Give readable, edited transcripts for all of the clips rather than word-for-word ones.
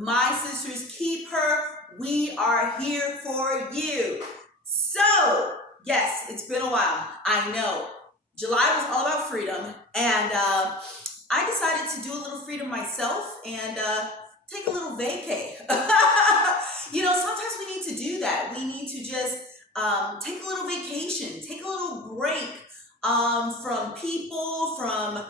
my sisters. Keep her. We are here for you. So, yes, it's been a while. I know. July was all about freedom, and I decided to do a little freedom myself and take a little vacay. Sometimes we need to do that. We need to just take a little vacation, take a little break from people, from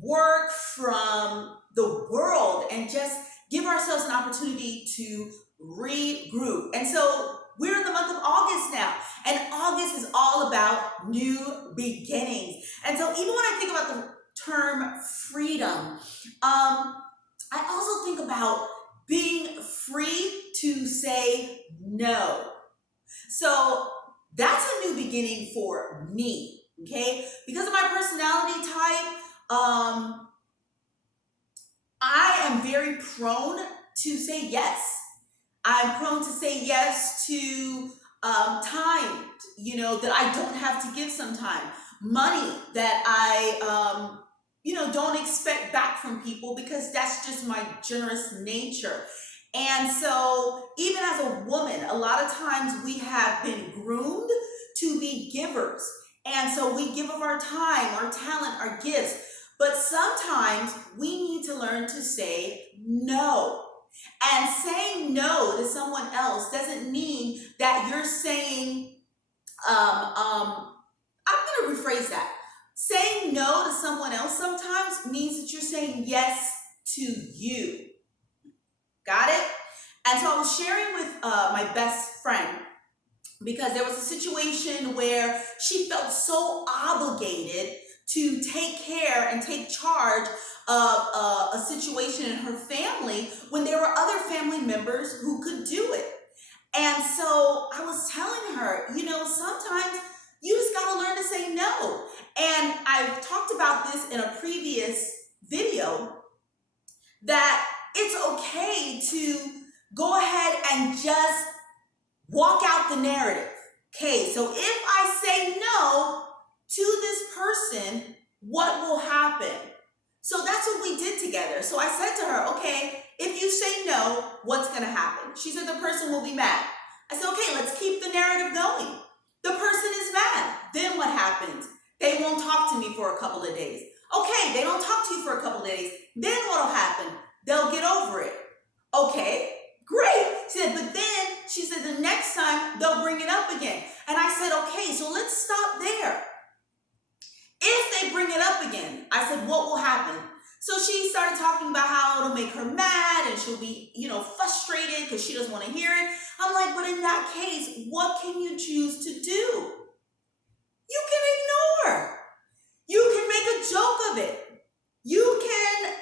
work, from the world, and just give ourselves an opportunity to regroup. And so we're in the month of August now, and August is all about new beginnings. And so even when I think about the term freedom, I also think about being free to say no. So that's a new beginning for me, okay? Because of my personality type, I am very prone to say yes. I'm prone to say yes to time, that I don't have to give some time. Money that I, don't expect back from people because that's just my generous nature. And so even as a woman, a lot of times we have been groomed to be givers. And so we give of our time, our talent, our gifts. But sometimes we need to learn to say no. And saying no to someone else doesn't mean that you're saying, I'm going to rephrase that. Saying no to someone else sometimes means that you're saying yes to you. Got it? And so I was sharing with my best friend because there was a situation where she felt so obligated to take care and take charge of a situation in her family when there were other family members who could do it. And so I was telling her, sometimes you just got to learn to say no. And I've talked about this in a previous video that it's okay to go ahead and just walk out the narrative. Okay, so if I say no to this person, what will happen? So that's what we did together. So I said to her, okay, if you say no, what's going to happen? She said the person will be mad. I said, okay, let's keep the narrative going. The person is mad. Then what happens? They won't talk to me for a couple of days. Okay, they don't talk to you for a couple of days. Then what'll happen? They'll get over it. Okay, great. She said, but then, she said, the next time they'll bring it up again. And I said, okay, so let's stop there. If they bring it up again, I said, what will happen? So she started talking about how it'll make her mad and she'll be, frustrated because she doesn't want to hear it. I'm like, but in that case, what can you choose to do? You can ignore. You can make a joke of it. You can,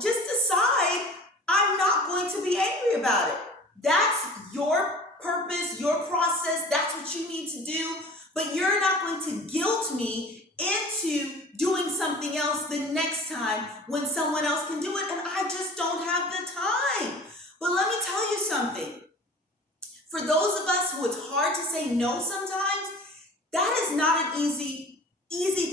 just decide, I'm not going to be angry about it. That's your purpose, your process. That's what you need to do. But you're not going to guilt me into doing something else the next time when someone else can do it and I just don't have the time. But let me tell you something. For those of us who it's hard to say no sometimes, that is not an easy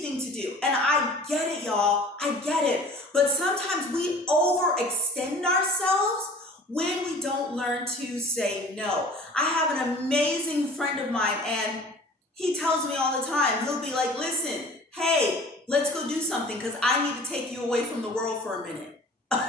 thing to do. And I get it, y'all. I get it. But sometimes we overextend ourselves when we don't learn to say no. I have an amazing friend of mine, and he tells me all the time, he'll be like, listen, hey, let's go do something because I need to take you away from the world for a minute. And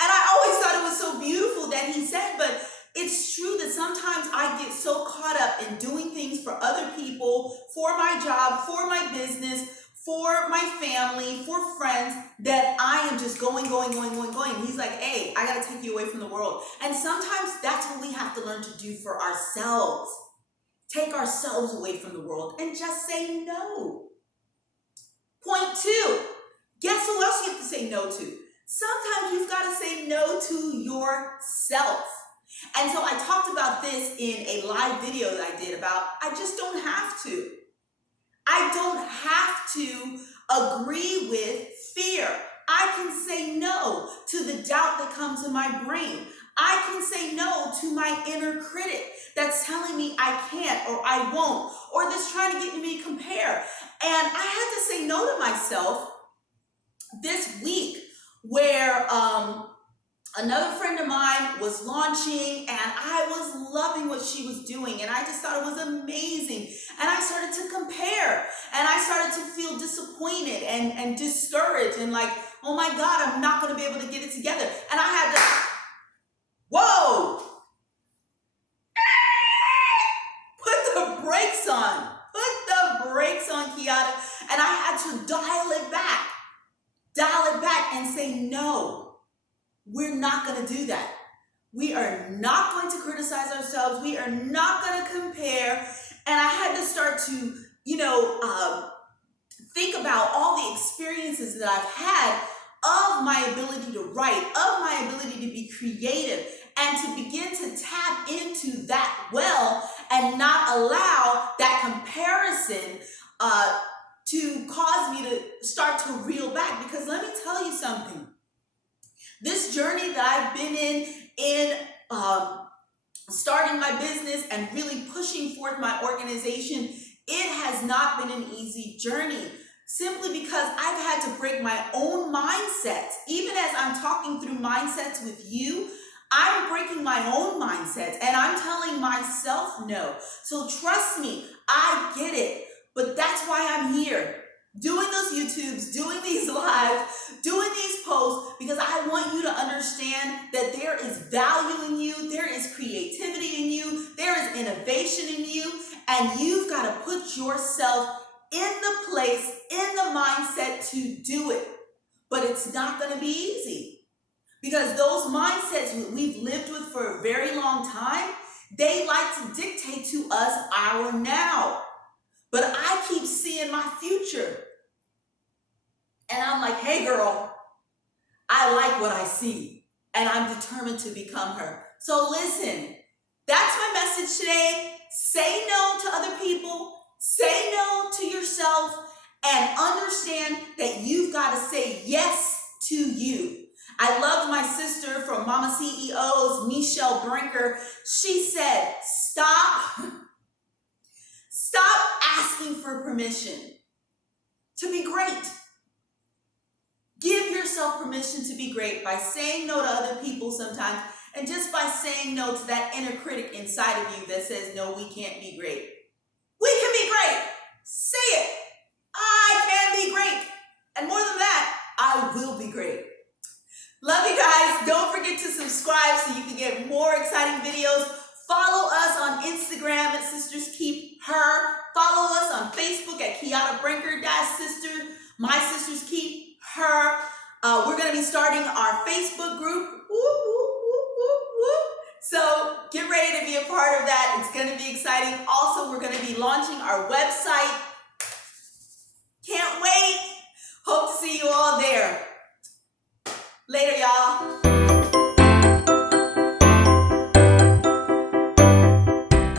I always thought it was so beautiful that he said, but it's true that sometimes I get so caught up in doing things for other people, for my job, for my business, for my family, for friends, that I am just going. He's like, hey, I got to take you away from the world. And sometimes that's what we have to learn to do for ourselves. Take ourselves away from the world and just say no. Point 2, guess who else you have to say no to? Sometimes you've got to say no to yourself. And so I talked about this in a live video that I did about I just don't have to. I don't have to agree with fear. I can say no to the doubt that comes in my brain. I can say no to my inner critic that's telling me I can't or I won't, or that's trying to get me to compare. And I had to say no to myself this week where another friend of mine was launching, and I was loving what she was doing, and I just thought it was amazing. And I started to compare, and I started to feel disappointed and discouraged, and like, oh my God, I'm not going to be able to get it together. And I had to, whoa, put the brakes on. Put the brakes on, Kiata. And I had to dial it back and say, no, we're not going to do that. We are not going to criticize ourselves. We are not going to compare. And I had to start to, think about all the experiences that I've had of my ability to write, of my ability to be creative, and to begin to tap into that well and not allow that comparison to cause me to start to reel back. Because let me tell you something. This journey that I've been in starting my business and really pushing forth my organization, it has not been an easy journey. Simply because I've had to break my own mindsets. Even as I'm talking through mindsets with you, I'm breaking my own mindsets and I'm telling myself no. So trust me, I get it. But that's why I'm here, doing those YouTubes, doing these lives, doing these posts, because I want you to understand that there is value in you, there is creativity in you, there is innovation in you, and you've got to put yourself in the place, in the mindset to do it. But it's not going to be easy, because those mindsets we've lived with for a very long time, they like to dictate to us our now. But I keep seeing my future. And I'm like, hey girl, I like what I see. And I'm determined to become her. So listen, that's my message today. Say no to other people. Say no to yourself. And understand that you've got to say yes to you. I loved my sister from Mama CEOs, Michelle Brinker. She said, stop asking for permission to be great. Give yourself permission to be great by saying no to other people sometimes, and just by saying no to that inner critic inside of you that says, no, we can't be great. We can be great. Say it. I can be great. And more than that, I will be great. Love you guys. Don't forget to subscribe so you can get more exciting videos. Follow us on Instagram at Sisters Keep Her. Follow us on Facebook at Kiata Brinker Sister. My Sisters Keep Her. We're going to be starting our Facebook group. Whoop, whoop, whoop, whoop, whoop. So get ready to be a part of that. It's going to be exciting. Also, we're going to be launching our website. Can't wait. Hope to see you all there. Later, y'all.